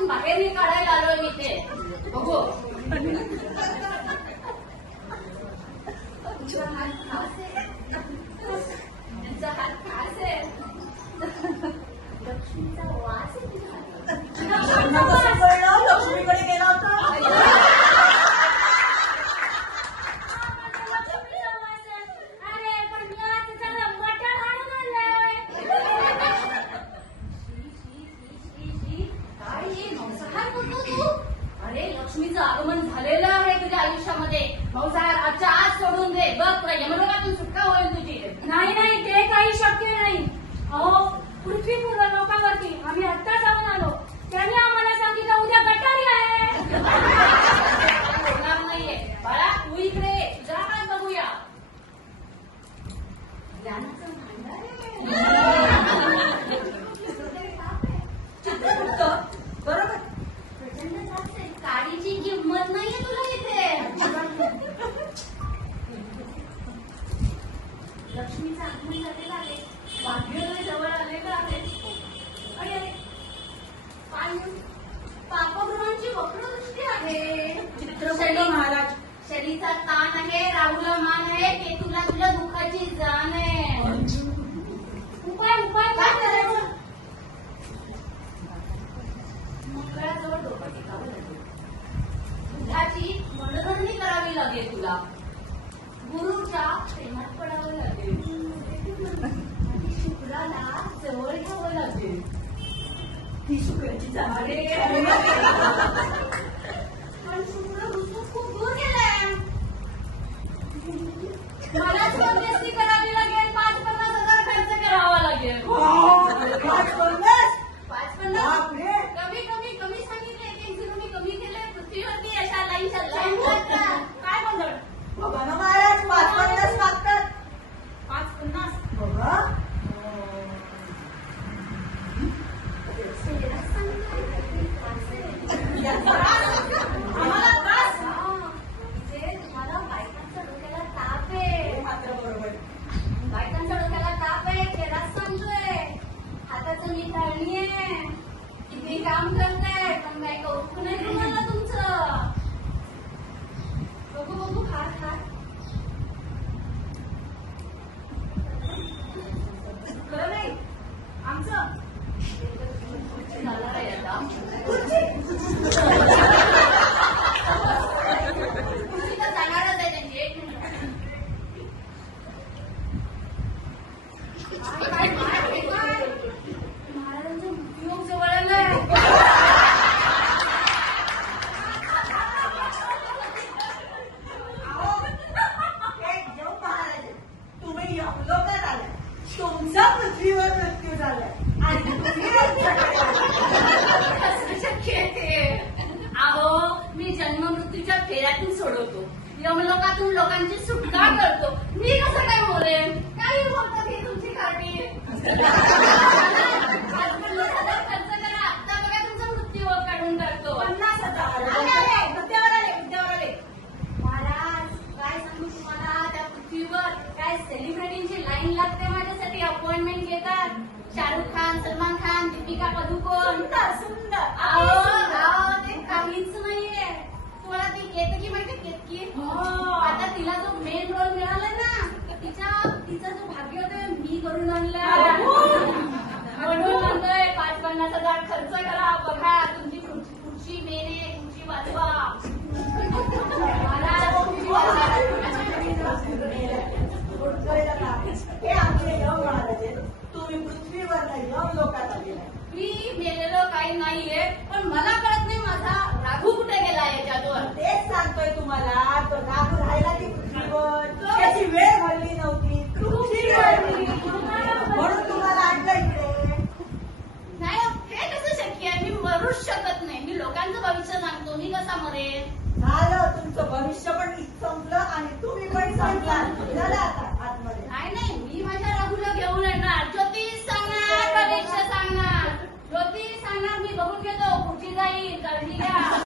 घरातून बाहेर काढायला आलोय मी ते बघू. तुझा हात खास आहे, तुझा हात खास आहे, लक्ष्मीचा वास आहे तुझ्या हातात. लक्ष्मीकडे गेला होता. लक्ष्मीचं आगमन झालेलं आहे तुझ्या आयुष्यामध्ये. भाऊसाहेब आजच्या आज सोडून दे बघ, तुला यमलोकातून सुटका होईल तुझी. नाही नाही, ते काही शक्य नाही. अहो, पृथ्वीपूर्व लोकांवरती आम्ही आत्ता जाऊन आलो. त्यांनी आम्हाला सांगितलं उद्या गटारी आहे. होणार नाहीये बाळा, तू इकडे तुझा हात बघूया. ज्ञानाचं भांडार बरोबर. प्रचंड त्रास आहे. काडीची किंमत नाहीये तुला इथे. लक्ष्मीचं आगमन झालेलं आहे, भाग्योदय जवळ आलेलं आहे. अरे अरे, पापगृहांची वक्रदृष्टी आहे. चित्रकूट महाराज. शनीचा ताण आहे, राहुला मान आहे, केतूला तुला दुःखाची जाण आहे. उपाय उपाय काय करायचं? मंगळाजवळ डोकं टिकावं लागेल. दुधाची मनधरणी करावी लागेल तुला. गुरुच्या प्रेमात पडावं लागेल. आणि शुक्राला जवळ घ्यावं लागेल. ती शुक्राची अरे, पण शुक्र रुसून खूप दूर गेलाय. मलाच मध्यस्थी करावी लागेल. 50,000 खर्च करावा लागेल. 550. 550 कमी कमी कमी सांगितले. 1 मी कमी केले. पृथ्वीवरती अशा लाईनच्या लाईन लागतात. काय गोंधळ? बाबा ना महाराज 550 मागतात. 550 बाबा आम्हाला त्रास. म्हणजे तुम्हाला बायकांच्या डोक्याला ताप आहे. मात्र बरोबर. बायकांच्या डोक्याला ताप आहे. तेलाच सांगतोय. हाताचं मी ताळणी आहे. किती काम करताय पण काय कौतुक नाही तुम्हाला तुमचं. बघू बघू, खा खा. खरं नाही आमचं झालं आहे आता. खुर्ची तर जाणारच आहे त्यांची. 1 मिनिट. काय काय काय महाराजांचा मृत्यूयोग जवळ आलाय. देव महाराज, तुम्ही यमलोकात आलाय. तुमचा पृथ्वीवर मृत्यू झालाय आणि कसं शक्य आहे ते? अहो, मी जन्म मृत्यूच्या फेऱ्यातून सोडवतो. यमलोकातून लोकांची सुटका करतो. मी कसं काय बोलेन? काही बोलतात ही तुमची कार्टी. 50,000 खर्च करा. आत्ता बघा तुमचा मृत्यू काढून टाकतो. 50,000. मुद्द्यावर आले. महाराज, काय सांगू तुम्हाला, त्या पृथ्वीवर काय सेलिब्रिटींची लाईन लागते माझ्यासाठी. अपॉइंटमेंट घेतात. शाहरुख खान, सलमान खान, दीपिका पदुकोण. सुंदर. अहो, ते काहीच नाहीये. तुम्हाला ती केतकी माहिती, केतकी. आता तिला जो मेन रोल मिळाला ना, तिचा जो भाग्योदय मी करून आणला. म्हणून म्हणतोय 50,000 खर्च करा. बघा तुमची खुर्ची मेन आहे. खुर्ची वाचवा. महाराज, खुर्ची वाचवा. हे आपले यम महाराज आहेत. तुम्ही पृथ्वीवर नाही यमलोकात आलेला. मी मेलेलो काही नाहीये, पण मला कळत नाही माझा राघू कुठे गेला याच्यावर. तेच सांगतोय तुम्हाला. तो राहू राहिला की पृथ्वीवर त्याची वेळ